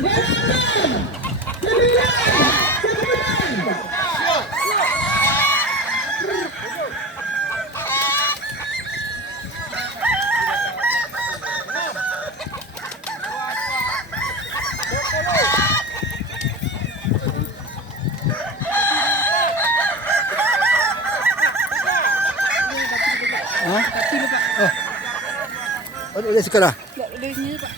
Oh, dia sekarang. Tak ada sini Pak.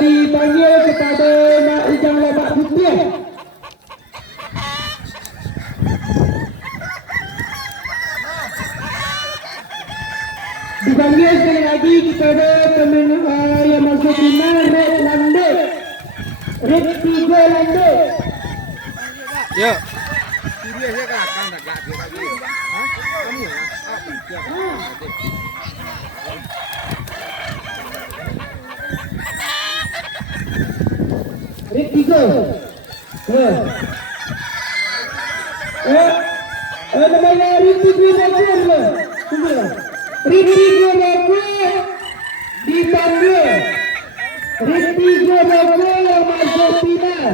Dipanggil kepada Mak Ujang Lebak Putih. Dipanggil sekali lagi kepada teman yang masuk final Red Landek. Red 3 Landek. Ya. Dia je kan akan nak dia lagi. Ha? Kamu ya? Apa dia? Red 3. Namanya Red 3 bagus. Red 3 bagus. Dipanggil. Red 3 bagus yang masuk final.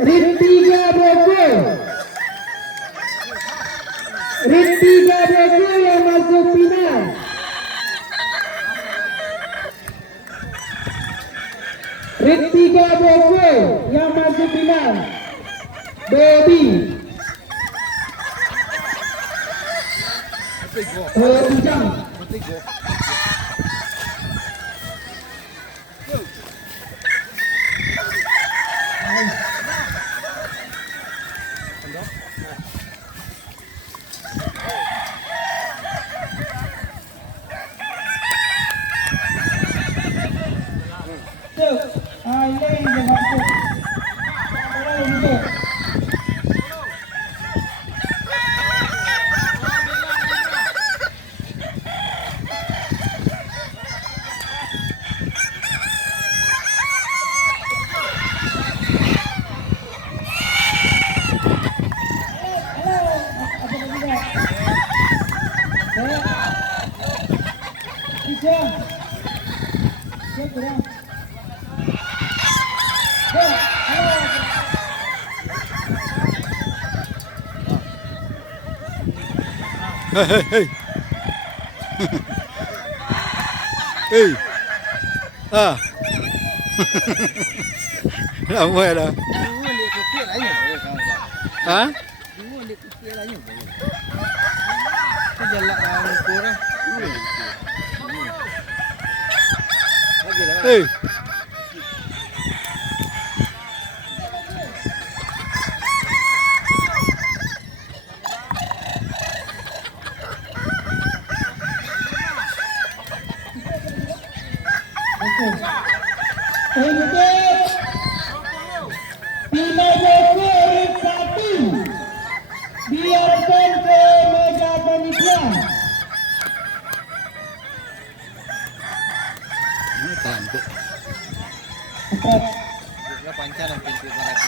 Red 3 bagus. Red 3 bagus yang masuk final. Red 3 bagus yang masuk final. Baby. Ujang. Hei. Hei. Ah. Lama dah. Dua ni kopi lain. Ha? Dua ni kopi lain. Tu jalan ukur ah. Hei. Untuk final Red 1 biarkan ke meja panitia. Ini cantik. Dia pancaran pintu barat.